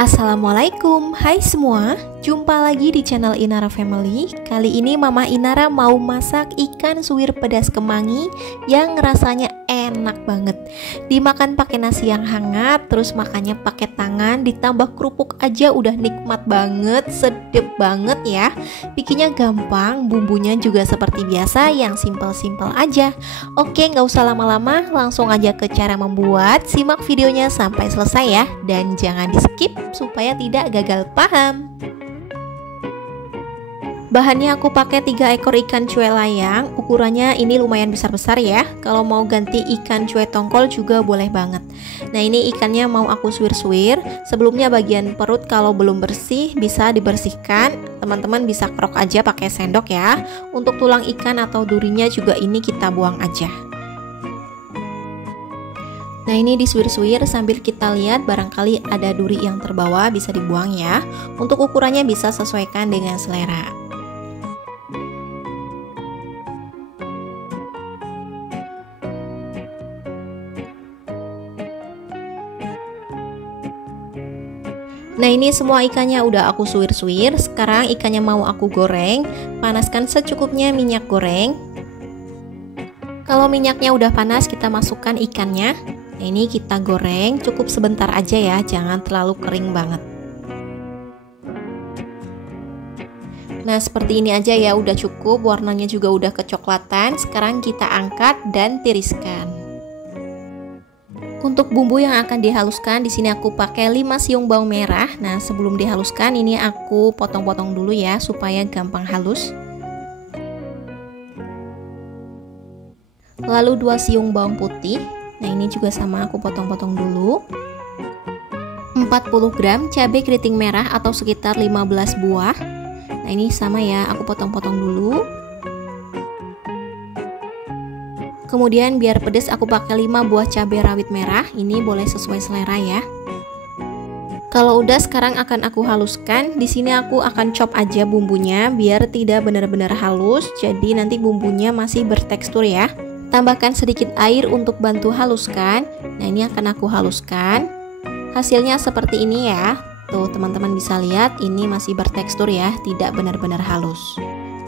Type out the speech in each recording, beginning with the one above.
Assalamualaikum, hai semua. Jumpa lagi di channel Inara Family. Kali ini Mama Inara mau masak ikan suwir pedas kemangi yang rasanya enak banget. Dimakan pakai nasi yang hangat, terus makannya pakai tangan, ditambah kerupuk aja udah nikmat banget, sedep banget ya. Bikinnya gampang, bumbunya juga seperti biasa yang simpel-simpel aja. Oke, nggak usah lama-lama, langsung aja ke cara membuat. Simak videonya sampai selesai ya, dan jangan di skip supaya tidak gagal paham. Bahannya aku pakai 3 ekor ikan cuek layang. Ukurannya ini lumayan besar-besar ya. Kalau mau ganti ikan cuek tongkol juga boleh banget. Nah, ini ikannya mau aku suwir-suwir. Sebelumnya bagian perut kalau belum bersih bisa dibersihkan. Teman-teman bisa kerok aja pakai sendok ya. Untuk tulang ikan atau durinya juga ini kita buang aja. Nah, ini disuwir-suwir sambil kita lihat barangkali ada duri yang terbawa, bisa dibuang ya. Untuk ukurannya bisa sesuaikan dengan selera. Nah, ini semua ikannya udah aku suwir-suwir. Sekarang ikannya mau aku goreng. Panaskan secukupnya minyak goreng. Kalau minyaknya udah panas, kita masukkan ikannya. Nah, ini kita goreng cukup sebentar aja ya, jangan terlalu kering banget. Nah, seperti ini aja ya, udah cukup. Warnanya juga udah kecoklatan. Sekarang kita angkat dan tiriskan. Untuk bumbu yang akan dihaluskan, di sini aku pakai 5 siung bawang merah. Nah, sebelum dihaluskan ini aku potong-potong dulu ya supaya gampang halus. Lalu 2 siung bawang putih. Nah, ini juga sama aku potong-potong dulu. 40 gram cabai keriting merah atau sekitar 15 buah. Nah, ini sama ya, aku potong-potong dulu. Kemudian biar pedas aku pakai 5 buah cabai rawit merah. Ini boleh sesuai selera ya. Kalau udah, sekarang akan aku haluskan. Di sini aku akan chop aja bumbunya biar tidak benar-benar halus. Jadi nanti bumbunya masih bertekstur ya. Tambahkan sedikit air untuk bantu haluskan. Nah, ini akan aku haluskan. Hasilnya seperti ini ya. Tuh, teman-teman bisa lihat ini masih bertekstur ya, tidak benar-benar halus.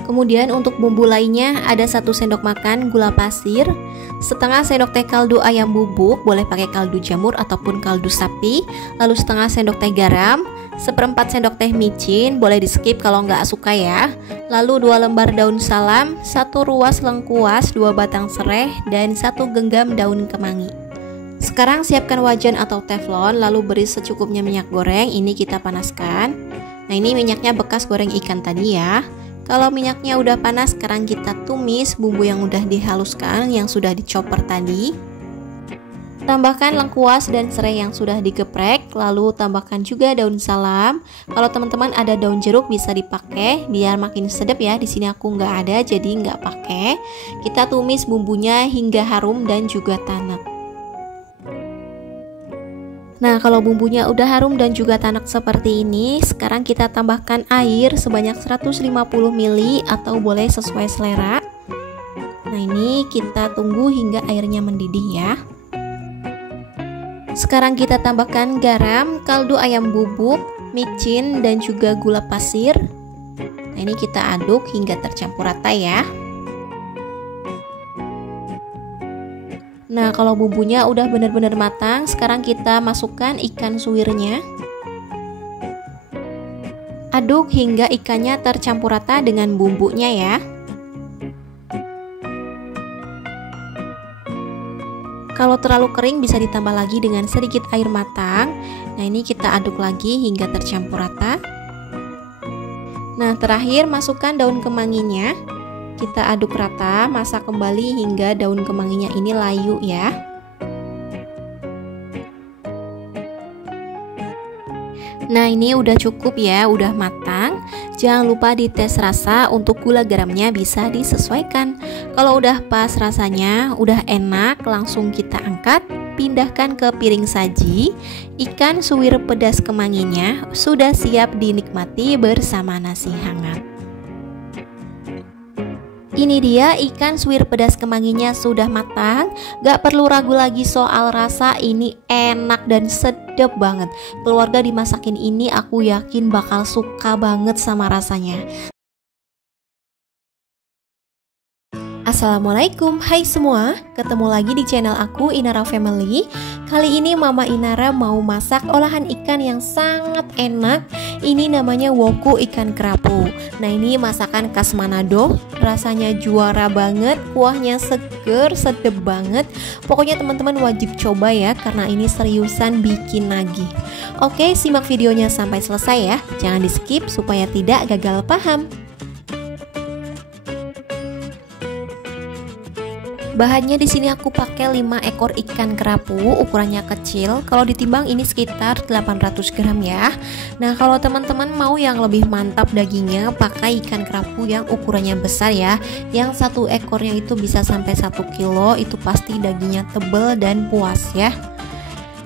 Kemudian untuk bumbu lainnya ada 1 sendok makan gula pasir, setengah sendok teh kaldu ayam bubuk, boleh pakai kaldu jamur ataupun kaldu sapi, lalu setengah sendok teh garam, 1/4 sendok teh micin, boleh di skip kalau nggak suka ya, lalu 2 lembar daun salam, 1 ruas lengkuas, 2 batang serai, dan 1 genggam daun kemangi. Sekarang siapkan wajan atau teflon, lalu beri secukupnya minyak goreng, ini kita panaskan. Nah, ini minyaknya bekas goreng ikan tadi ya. Kalau minyaknya udah panas, sekarang kita tumis bumbu yang udah dihaluskan, yang sudah dicoper tadi. Tambahkan lengkuas dan serai yang sudah digeprek, lalu tambahkan juga daun salam. Kalau teman-teman ada daun jeruk bisa dipakai, biar makin sedap ya. Di sini aku nggak ada, jadi nggak pakai. Kita tumis bumbunya hingga harum dan juga tanak. Nah, kalau bumbunya udah harum dan juga tanak seperti ini, sekarang kita tambahkan air sebanyak 150 ml atau boleh sesuai selera. Nah, ini kita tunggu hingga airnya mendidih ya. Sekarang kita tambahkan garam, kaldu ayam bubuk, micin, dan juga gula pasir. Nah, ini kita aduk hingga tercampur rata ya. Nah, kalau bumbunya udah benar-benar matang, sekarang kita masukkan ikan suwirnya. Aduk hingga ikannya tercampur rata dengan bumbunya ya. Kalau terlalu kering bisa ditambah lagi dengan sedikit air matang. Nah, ini kita aduk lagi hingga tercampur rata. Nah, terakhir masukkan daun kemanginya. Kita aduk rata, masak kembali hingga daun kemanginya ini layu ya. Nah, ini udah cukup ya, udah matang. Jangan lupa dites rasa, untuk gula garamnya bisa disesuaikan. Kalau udah pas rasanya, udah enak, langsung kita angkat. Pindahkan ke piring saji. Ikan suwir pedas kemanginya sudah siap dinikmati bersama nasi hangat. Ini dia ikan suwir pedas kemanginya sudah matang. Gak perlu ragu lagi soal rasa, ini enak dan sedap banget. Keluarga dimasakin ini aku yakin bakal suka banget sama rasanya. Assalamualaikum, hai semua, ketemu lagi di channel aku Inara Family. Kali ini Mama Inara mau masak olahan ikan yang sangat enak. Ini namanya woku ikan kerapu. Nah, ini masakan khas Manado, rasanya juara banget, kuahnya seger, sedep banget. Pokoknya teman-teman wajib coba ya, karena ini seriusan bikin nagih. Oke, simak videonya sampai selesai ya, jangan di skip supaya tidak gagal paham. Bahannya di sini aku pakai 5 ekor ikan kerapu, ukurannya kecil. Kalau ditimbang ini sekitar 800 gram ya. Nah, kalau teman-teman mau yang lebih mantap dagingnya, pakai ikan kerapu yang ukurannya besar ya. Yang satu ekornya itu bisa sampai 1 kilo, itu pasti dagingnya tebal dan puas ya.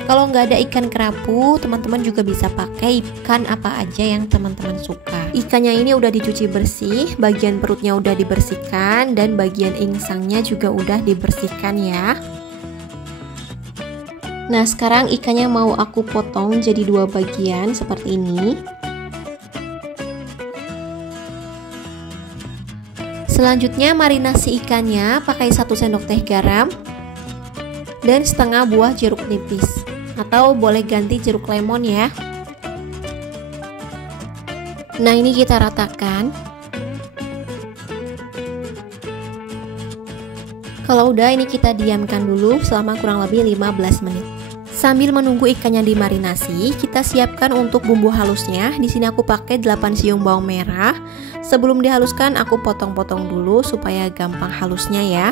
Kalau nggak ada ikan kerapu, teman-teman juga bisa pakai ikan apa aja yang teman-teman suka. Ikannya ini udah dicuci bersih, bagian perutnya udah dibersihkan, dan bagian insangnya juga udah dibersihkan ya. Nah, sekarang ikannya mau aku potong jadi 2 bagian seperti ini. Selanjutnya marinasi ikannya pakai 1 sendok teh garam dan setengah buah jeruk nipis, atau boleh ganti jeruk lemon ya. Nah, ini kita ratakan. Kalau udah, ini kita diamkan dulu selama kurang lebih 15 menit. Sambil menunggu ikannya dimarinasi, kita siapkan untuk bumbu halusnya. Di sini aku pakai 8 siung bawang merah. Sebelum dihaluskan, aku potong-potong dulu supaya gampang halusnya ya.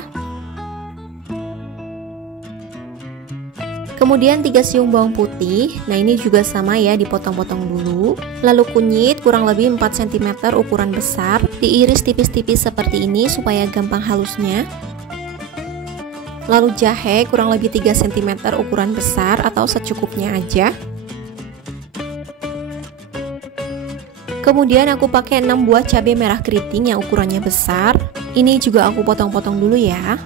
Kemudian 3 siung bawang putih. Nah, ini juga sama ya, dipotong-potong dulu. Lalu kunyit kurang lebih 4 cm ukuran besar, diiris tipis-tipis seperti ini supaya gampang halusnya. Lalu jahe kurang lebih 3 cm ukuran besar atau secukupnya aja. Kemudian aku pakai 6 buah cabai merah keriting yang ukurannya besar. Ini juga aku potong-potong dulu ya.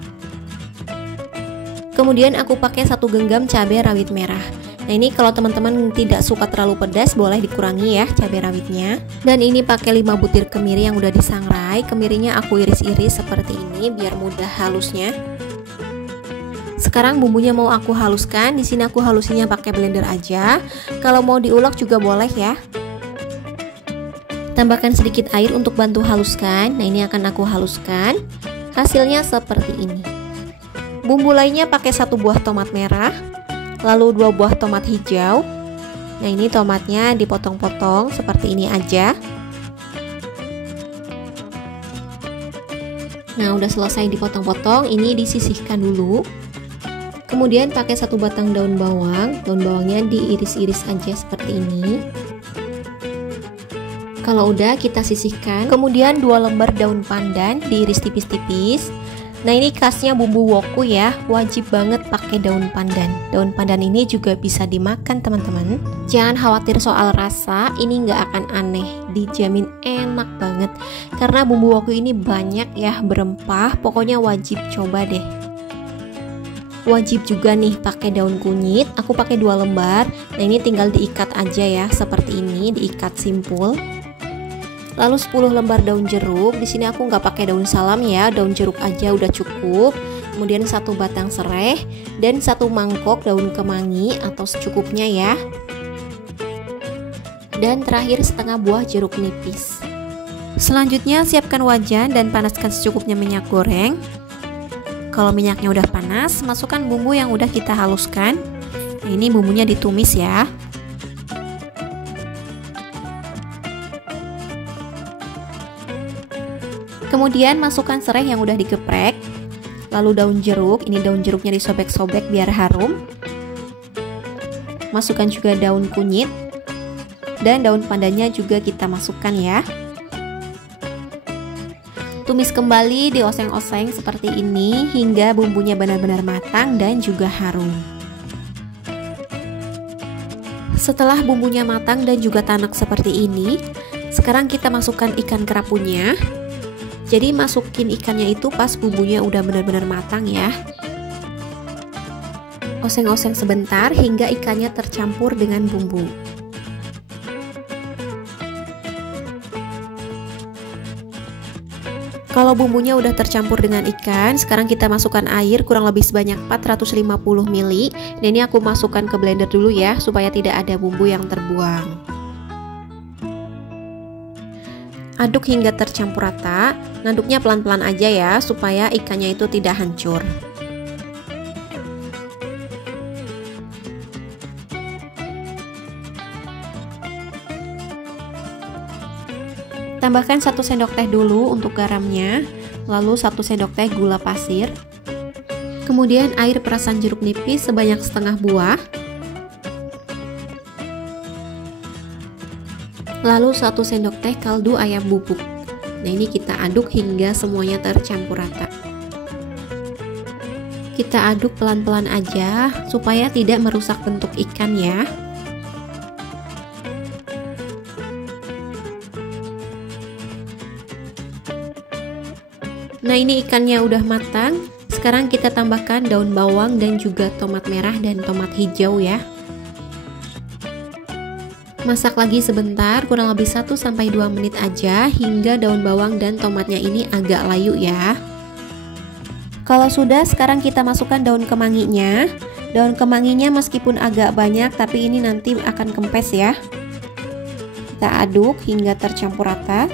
Kemudian aku pakai 1 genggam cabai rawit merah. Nah, ini kalau teman-teman tidak suka terlalu pedas boleh dikurangi ya cabai rawitnya. Dan ini pakai 5 butir kemiri yang udah disangrai. Kemirinya aku iris-iris seperti ini biar mudah halusnya. Sekarang bumbunya mau aku haluskan. Di sini aku halusinya pakai blender aja. Kalau mau diulek juga boleh ya. Tambahkan sedikit air untuk bantu haluskan. Nah, ini akan aku haluskan. Hasilnya seperti ini. Bumbu lainnya pakai 1 buah tomat merah, lalu 2 buah tomat hijau. Nah, ini tomatnya dipotong-potong seperti ini aja. Nah, udah selesai dipotong-potong, ini disisihkan dulu. Kemudian pakai 1 batang daun bawang. Daun bawangnya diiris-iris aja seperti ini. Kalau udah, kita sisihkan. Kemudian 2 lembar daun pandan diiris tipis-tipis. Nah, ini khasnya bumbu woku ya, wajib banget pakai daun pandan. Daun pandan ini juga bisa dimakan teman-teman. Jangan khawatir soal rasa, ini nggak akan aneh, dijamin enak banget. Karena bumbu woku ini banyak ya berempah, pokoknya wajib coba deh. Wajib juga nih pakai daun kunyit, aku pakai 2 lembar. Nah, ini tinggal diikat aja ya, seperti ini, diikat simpul. Lalu 10 lembar daun jeruk. Di sini aku nggak pakai daun salam ya, daun jeruk aja udah cukup. Kemudian 1 batang serai dan 1 mangkok daun kemangi atau secukupnya ya. Dan terakhir setengah buah jeruk nipis. Selanjutnya siapkan wajan dan panaskan secukupnya minyak goreng. Kalau minyaknya udah panas, masukkan bumbu yang udah kita haluskan. Nah, ini bumbunya ditumis ya. Kemudian masukkan serai yang udah digeprek. Lalu daun jeruk, ini daun jeruknya disobek-sobek biar harum. Masukkan juga daun kunyit. Dan daun pandannya juga kita masukkan ya. Tumis kembali, dioseng-oseng seperti ini hingga bumbunya benar-benar matang dan juga harum. Setelah bumbunya matang dan juga tanak seperti ini, sekarang kita masukkan ikan kerapunya. Jadi masukin ikannya itu pas bumbunya udah benar-benar matang ya. Oseng-oseng sebentar hingga ikannya tercampur dengan bumbu. Kalau bumbunya udah tercampur dengan ikan, sekarang kita masukkan air kurang lebih sebanyak 450 ml. Dan ini aku masukkan ke blender dulu ya, supaya tidak ada bumbu yang terbuang. Aduk hingga tercampur rata, ngaduknya pelan-pelan aja ya, supaya ikannya itu tidak hancur. Tambahkan 1 sendok teh dulu untuk garamnya, lalu 1 sendok teh gula pasir. Kemudian air perasan jeruk nipis sebanyak setengah buah. Lalu 1 sendok teh kaldu ayam bubuk. Nah, ini kita aduk hingga semuanya tercampur rata. Kita aduk pelan-pelan aja supaya tidak merusak bentuk ikan ya. Nah, ini ikannya udah matang. Sekarang kita tambahkan daun bawang dan juga tomat merah dan tomat hijau ya. Masak lagi sebentar, kurang lebih 1-2 menit aja hingga daun bawang dan tomatnya ini agak layu ya. Kalau sudah, sekarang kita masukkan daun kemanginya. Daun kemanginya meskipun agak banyak, tapi ini nanti akan kempes ya. Kita aduk hingga tercampur rata.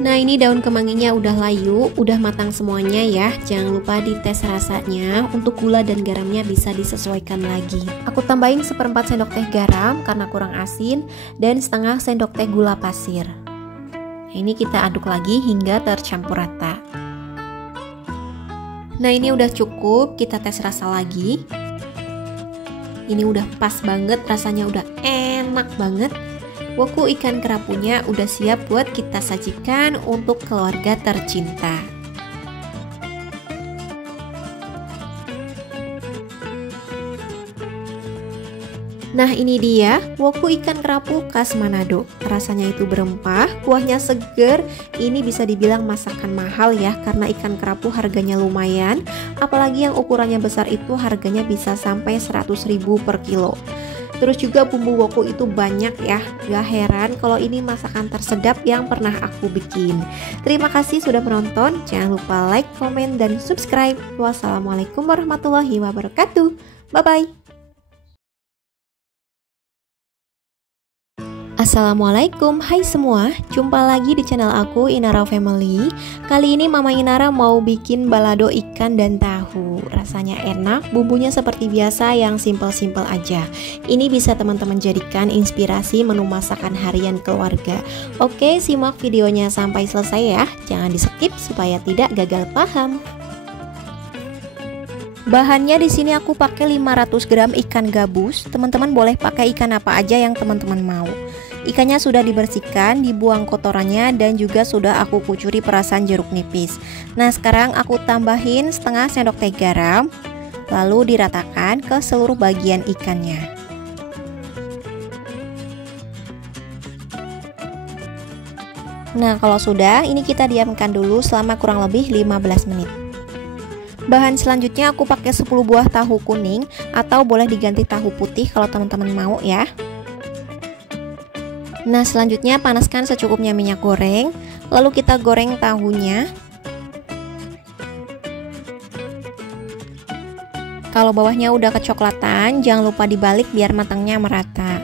Nah, ini daun kemanginya udah layu, udah matang semuanya ya. Jangan lupa dites rasanya, untuk gula dan garamnya bisa disesuaikan lagi. Aku tambahin 1/4 sendok teh garam karena kurang asin, dan setengah sendok teh gula pasir. Nah, ini kita aduk lagi hingga tercampur rata. Nah, ini udah cukup, kita tes rasa lagi. Ini udah pas banget, rasanya udah enak banget. Woku ikan kerapunya udah siap buat kita sajikan untuk keluarga tercinta. Nah, ini dia woku ikan kerapu khas Manado. Rasanya itu berempah, kuahnya seger. Ini bisa dibilang masakan mahal ya, karena ikan kerapu harganya lumayan. Apalagi yang ukurannya besar itu harganya bisa sampai 100.000 per kilo. Terus juga bumbu woku itu banyak ya, gak heran kalau ini masakan tersedap yang pernah aku bikin. Terima kasih sudah menonton, jangan lupa like, komen, dan subscribe. Wassalamualaikum warahmatullahi wabarakatuh, bye-bye. Assalamualaikum, hai semua, jumpa lagi di channel aku Inara Family. Kali ini Mama Inara mau bikin balado ikan dan tahu. Rasanya enak, bumbunya seperti biasa yang simple-simple aja. Ini bisa teman-teman jadikan inspirasi menu masakan harian keluarga. Oke, simak videonya sampai selesai ya, jangan di skip supaya tidak gagal paham. Bahannya di sini aku pakai 500 gram ikan gabus. Teman-teman boleh pakai ikan apa aja yang teman-teman mau. Ikannya sudah dibersihkan, dibuang kotorannya, dan juga sudah aku kucuri perasan jeruk nipis. Nah, sekarang aku tambahin setengah sendok teh garam, lalu diratakan ke seluruh bagian ikannya. Nah, kalau sudah, ini kita diamkan dulu selama kurang lebih 15 menit. Bahan selanjutnya aku pakai 10 buah tahu kuning, atau boleh diganti tahu putih kalau teman-teman mau ya. Nah, selanjutnya panaskan secukupnya minyak goreng, lalu kita goreng tahunya. Kalau bawahnya udah kecoklatan, jangan lupa dibalik biar matangnya merata.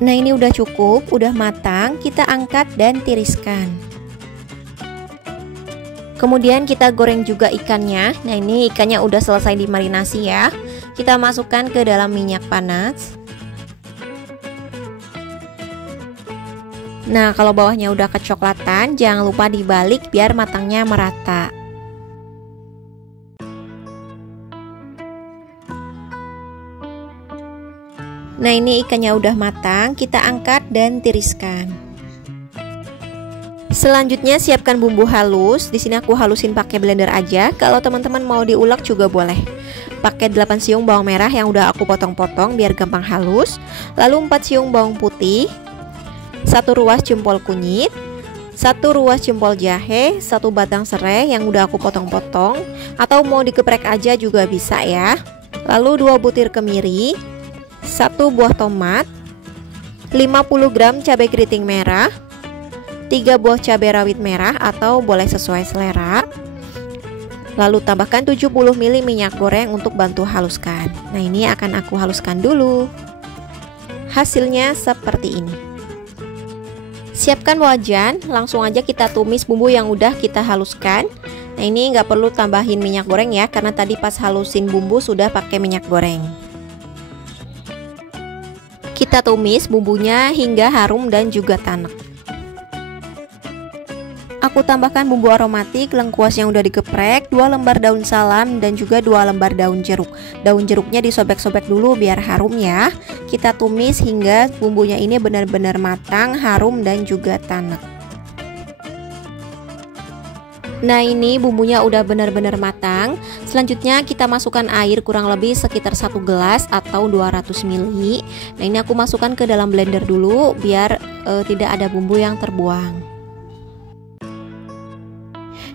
Nah, ini udah cukup, udah matang, kita angkat dan tiriskan. Kemudian kita goreng juga ikannya. Nah, ini ikannya udah selesai dimarinasi ya. Kita masukkan ke dalam minyak panas. Nah, kalau bawahnya udah kecoklatan, jangan lupa dibalik biar matangnya merata. Nah, ini ikannya udah matang, kita angkat dan tiriskan. Selanjutnya siapkan bumbu halus. Di sini aku halusin pakai blender aja. Kalau teman-teman mau diulek juga boleh. Pakai 8 siung bawang merah yang udah aku potong-potong biar gampang halus. Lalu 4 siung bawang putih, 1 ruas jempol kunyit, 1 ruas jempol jahe, 1 batang serai yang udah aku potong-potong, atau mau dikeprek aja juga bisa ya. Lalu 2 butir kemiri, 1 buah tomat, 50 gram cabai keriting merah, 3 buah cabai rawit merah atau boleh sesuai selera. Lalu tambahkan 70 ml minyak goreng untuk bantu haluskan. Nah, ini akan aku haluskan dulu. Hasilnya seperti ini. Siapkan wajan, langsung aja kita tumis bumbu yang udah kita haluskan. Nah, ini nggak perlu tambahin minyak goreng ya, karena tadi pas halusin bumbu sudah pakai minyak goreng. Kita tumis bumbunya hingga harum dan juga tanak. Aku tambahkan bumbu aromatik, lengkuas yang udah digeprek, 2 lembar daun salam dan juga 2 lembar daun jeruk. Daun jeruknya disobek-sobek dulu biar harum ya. Kita tumis hingga bumbunya ini benar-benar matang, harum dan juga tanak. Nah, ini bumbunya udah benar-benar matang. Selanjutnya kita masukkan air kurang lebih sekitar 1 gelas atau 200 ml. Nah, ini aku masukkan ke dalam blender dulu biar tidak ada bumbu yang terbuang.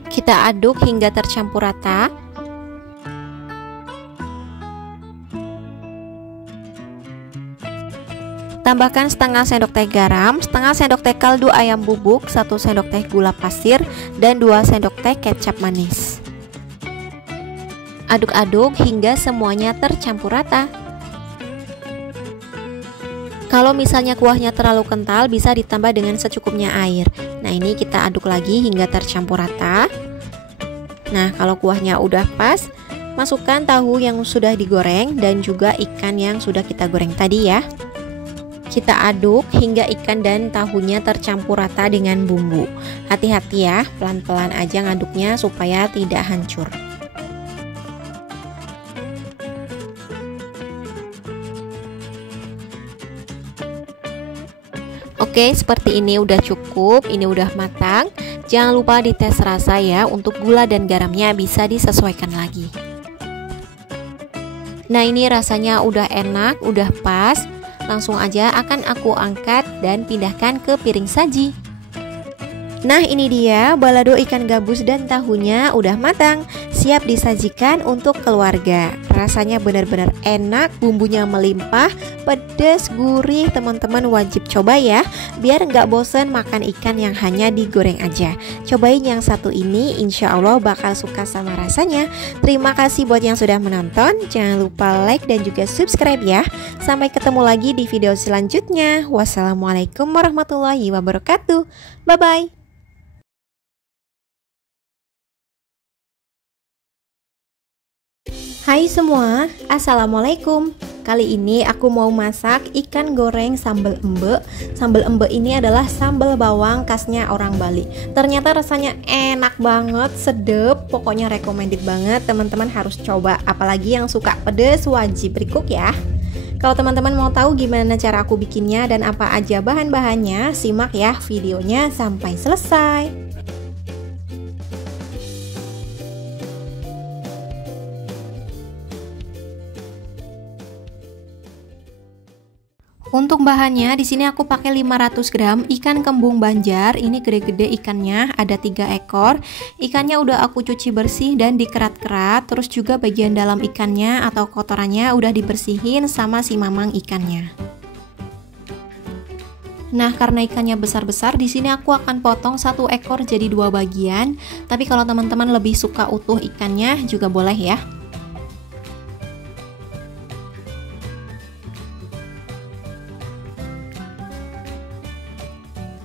Kita aduk hingga tercampur rata. Tambahkan setengah sendok teh garam, setengah sendok teh kaldu ayam bubuk, 1 sendok teh gula pasir, dan 2 sendok teh kecap manis. Aduk-aduk hingga semuanya tercampur rata. Kalau misalnya kuahnya terlalu kental, bisa ditambah dengan secukupnya air. Nah, ini kita aduk lagi hingga tercampur rata. Nah, kalau kuahnya udah pas, masukkan tahu yang sudah digoreng dan juga ikan yang sudah kita goreng tadi ya. Kita aduk hingga ikan dan tahunya tercampur rata dengan bumbu. Hati-hati ya, pelan-pelan aja ngaduknya supaya tidak hancur. Oke, seperti ini udah cukup, ini udah matang. Jangan lupa dites rasa ya, untuk gula dan garamnya bisa disesuaikan lagi. Nah, ini rasanya udah enak, udah pas. Langsung aja akan aku angkat dan pindahkan ke piring saji. Nah, ini dia balado ikan gabus dan tahunya udah matang, siap disajikan untuk keluarga. Rasanya benar-benar enak, bumbunya melimpah, pedas, gurih. Teman-teman wajib coba ya, biar nggak bosen makan ikan yang hanya digoreng aja. Cobain yang satu ini, insya Allah bakal suka sama rasanya. Terima kasih buat yang sudah menonton, jangan lupa like dan juga subscribe ya. Sampai ketemu lagi di video selanjutnya. Wassalamualaikum warahmatullahi wabarakatuh. Bye-bye. Hai semua, Assalamualaikum. Kali ini aku mau masak ikan goreng sambal embe. Sambal embe ini adalah sambal bawang khasnya orang Bali. Ternyata rasanya enak banget, sedep. Pokoknya recommended banget, teman-teman harus coba. Apalagi yang suka pedes wajib recook ya. Kalau teman-teman mau tahu gimana cara aku bikinnya dan apa aja bahan-bahannya, simak ya videonya sampai selesai. Untuk bahannya di sini aku pakai 500 gram ikan kembung Banjar. Ini gede-gede ikannya, ada 3 ekor. Ikannya udah aku cuci bersih dan dikerat-kerat. Terus juga bagian dalam ikannya atau kotorannya udah dibersihin sama si mamang ikannya. Nah, karena ikannya besar-besar, di sini aku akan potong 1 ekor jadi 2 bagian. Tapi kalau teman-teman lebih suka utuh ikannya juga boleh ya.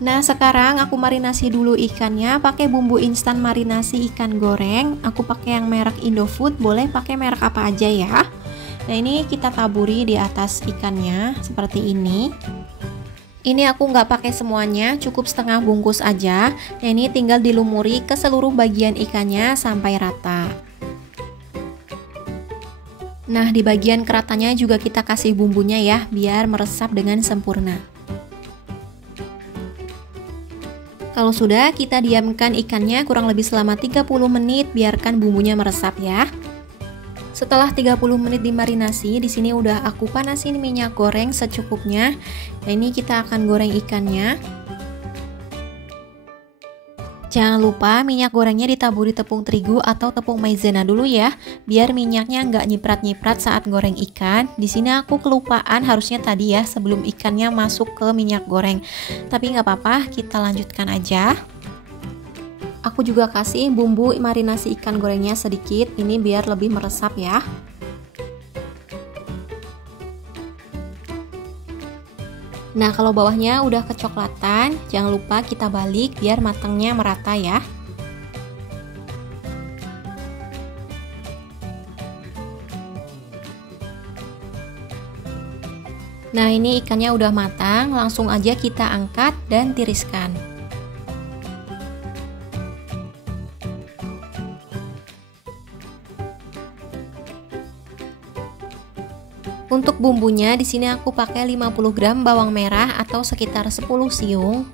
Nah, sekarang aku marinasi dulu ikannya pakai bumbu instan marinasi ikan goreng. Aku pakai yang merek Indofood, boleh pakai merek apa aja ya. Nah, ini kita taburi di atas ikannya seperti ini. Ini aku nggak pakai semuanya, cukup setengah bungkus aja. Nah, ini tinggal dilumuri ke seluruh bagian ikannya sampai rata. Nah, di bagian keratannya juga kita kasih bumbunya ya, biar meresap dengan sempurna. Kalau sudah, kita diamkan ikannya kurang lebih selama 30 menit, biarkan bumbunya meresap ya. Setelah 30 menit dimarinasi, di sini udah aku panasin minyak goreng secukupnya. Nah, ini kita akan goreng ikannya. Jangan lupa minyak gorengnya ditaburi tepung terigu atau tepung maizena dulu ya, biar minyaknya nggak nyiprat-nyiprat saat goreng ikan. Di sini aku kelupaan harusnya tadi ya sebelum ikannya masuk ke minyak goreng. Tapi nggak apa-apa, kita lanjutkan aja. Aku juga kasih bumbu marinasi ikan gorengnya sedikit, ini biar lebih meresap ya. Nah, kalau bawahnya udah kecoklatan, jangan lupa kita balik biar matangnya merata ya. Nah, ini ikannya udah matang, langsung aja kita angkat dan tiriskan. Untuk bumbunya di sini aku pakai 50 gram bawang merah atau sekitar 10 siung.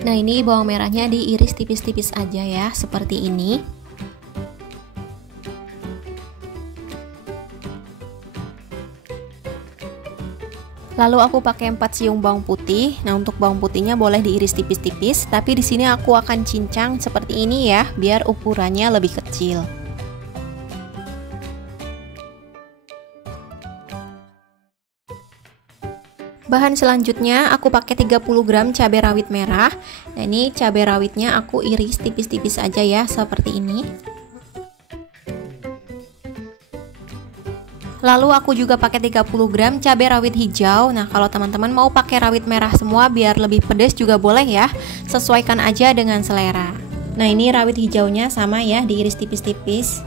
Nah, ini bawang merahnya diiris tipis-tipis aja ya, seperti ini. Lalu aku pakai 4 siung bawang putih. Nah, untuk bawang putihnya boleh diiris tipis-tipis, tapi di sini aku akan cincang seperti ini ya, biar ukurannya lebih kecil. Bahan selanjutnya aku pakai 30 gram cabai rawit merah. Nah, ini cabai rawitnya aku iris tipis-tipis aja ya, seperti ini. Lalu aku juga pakai 30 gram cabai rawit hijau. Nah, kalau teman-teman mau pakai rawit merah semua biar lebih pedas juga boleh ya. Sesuaikan aja dengan selera. Nah, ini rawit hijaunya sama ya, diiris tipis-tipis.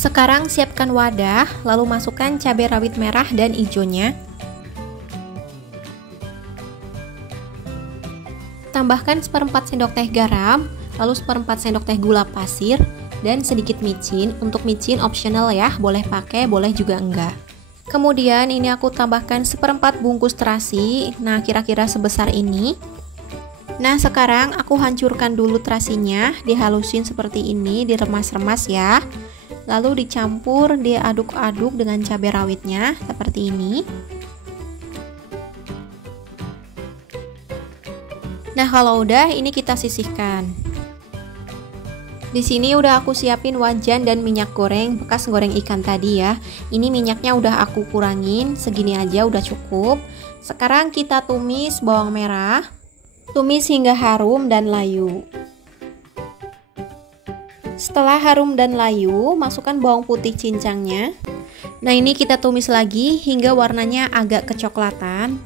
Sekarang siapkan wadah, lalu masukkan cabai rawit merah dan hijaunya. Tambahkan seperempat sendok teh garam, lalu seperempat sendok teh gula pasir, dan sedikit micin. Untuk micin optional ya, boleh pakai, boleh juga enggak. Kemudian ini aku tambahkan seperempat bungkus terasi, nah kira-kira sebesar ini. Nah, sekarang aku hancurkan dulu terasinya, dihalusin seperti ini, diremas-remas ya. Lalu dicampur, diaduk-aduk dengan cabai rawitnya seperti ini. Nah, kalau udah ini kita sisihkan. Di sini udah aku siapin wajan dan minyak goreng bekas goreng ikan tadi ya. Ini minyaknya udah aku kurangin, segini aja udah cukup. Sekarang kita tumis bawang merah. Tumis hingga harum dan layu. Setelah harum dan layu, masukkan bawang putih cincangnya. Nah, ini kita tumis lagi hingga warnanya agak kecoklatan.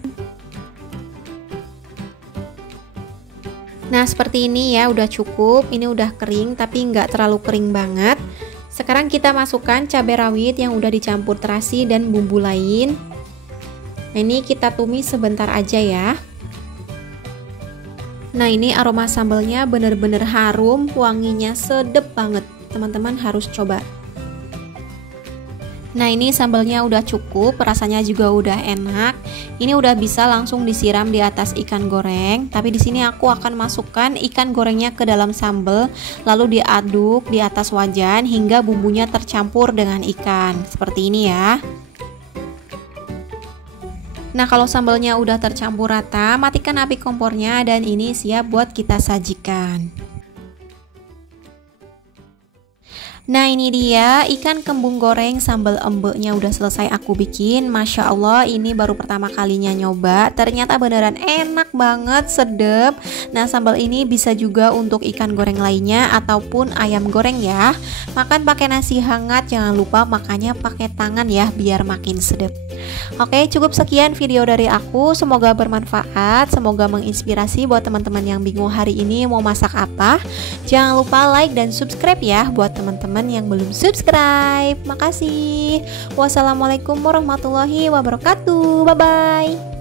Nah, seperti ini ya, udah cukup. Ini udah kering tapi nggak terlalu kering banget. Sekarang kita masukkan cabai rawit yang udah dicampur terasi dan bumbu lain. Nah, ini kita tumis sebentar aja ya. Nah, ini aroma sambalnya bener-bener harum, wanginya sedep banget. Teman-teman harus coba. Nah, ini sambalnya udah cukup, rasanya juga udah enak. Ini udah bisa langsung disiram di atas ikan goreng. Tapi di sini aku akan masukkan ikan gorengnya ke dalam sambal, lalu diaduk di atas wajan hingga bumbunya tercampur dengan ikan. Seperti ini ya. Nah, kalau sambalnya udah tercampur rata, matikan api kompornya dan ini siap buat kita sajikan. Nah, ini dia ikan kembung goreng sambal embeknya udah selesai aku bikin. Masya Allah, ini baru pertama kalinya nyoba. Ternyata beneran enak banget, sedep. Nah, sambal ini bisa juga untuk ikan goreng lainnya ataupun ayam goreng ya. Makan pakai nasi hangat, jangan lupa makannya pakai tangan ya biar makin sedep. Oke, cukup sekian video dari aku. Semoga bermanfaat, semoga menginspirasi buat teman-teman yang bingung hari ini mau masak apa. Jangan lupa like dan subscribe ya buat teman-teman yang belum subscribe. Makasih. Wassalamualaikum warahmatullahi wabarakatuh. Bye bye.